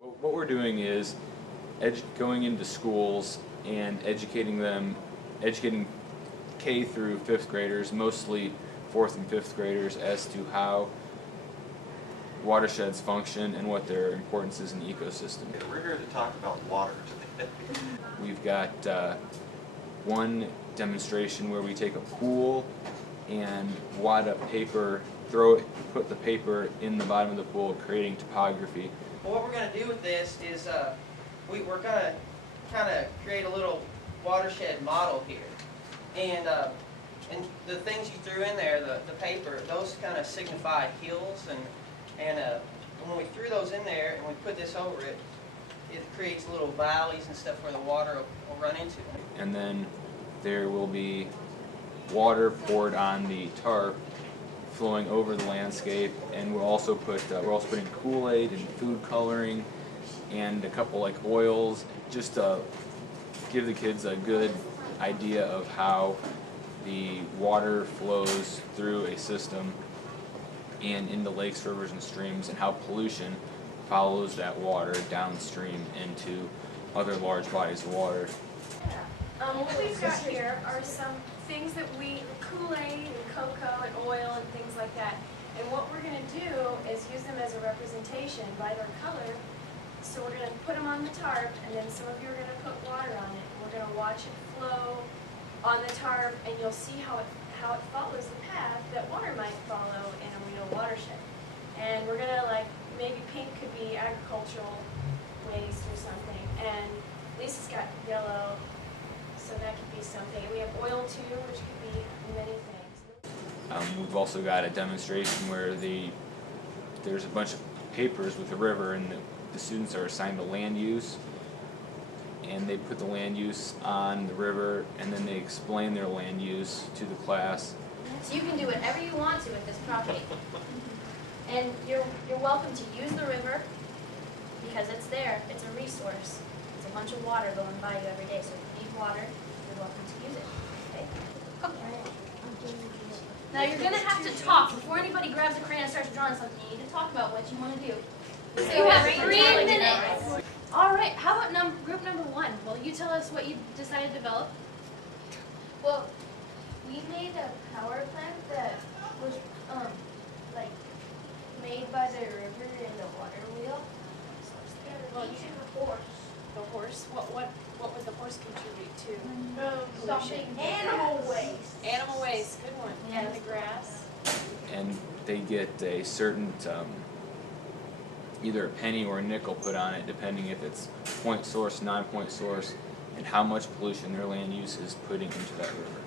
What we're doing is going into schools and educating K through 5th graders, mostly 4th and 5th graders, as to how watersheds function and what their importance is in the ecosystem. We're here to talk about water today. We've got one demonstration where we take a pool and wad up paper, put the paper in the bottom of the pool, creating topography. Well, what we're going to do with this is we're going to kind of create a little watershed model here. And the things you threw in there, the paper, those kind of signify hills. And when we threw those in there and we put this over it, it creates little valleys and stuff where the water will run into. And then there will be water poured on the tarp, flowing over the landscape, and we're also putting Kool-Aid and food coloring and a couple like oils, just to give the kids a good idea of how the water flows through a system and into lakes, rivers, and streams, and how pollution follows that water downstream into other large bodies of water. What we've got here are some things that Kool-Aid and cocoa and oil and things like that. And what we're going to do is use them as a representation by their color. So we're going to put them on the tarp, and then some of you are going to put water on it. We're going to watch it flow on the tarp, and you'll see how it follows the path that water might follow in a real watershed. And we're going to, like, maybe pink could be agricultural waste or something. And Lisa's got yellow. So that could be something. We have oil too, which could be many things. We've also got a demonstration where there's a bunch of papers with the river, and the students are assigned a land use, and they put the land use on the river, and then they explain their land use to the class. So you can do whatever you want to with this project. And you're welcome to use the river because it's there. It's a resource. It's a bunch of water going by you every day. So if you need water, you're welcome to use it. Okay? Now you're going to have to talk. Before anybody grabs a crayon and starts drawing something, you need to talk about what you want to do. So you have 3 minutes. All right. How about group number 1? Will you tell us what you decided to develop? Well, we made a power plant that was like made by the river and the water wheel. Well, you should have a horse. The horse, what would the horse contribute to? Something animal waste. Animal waste, good one. And the grass. And they get a certain either a penny or a nickel put on it, depending if it's point source, non-point source, and how much pollution their land use is putting into that river.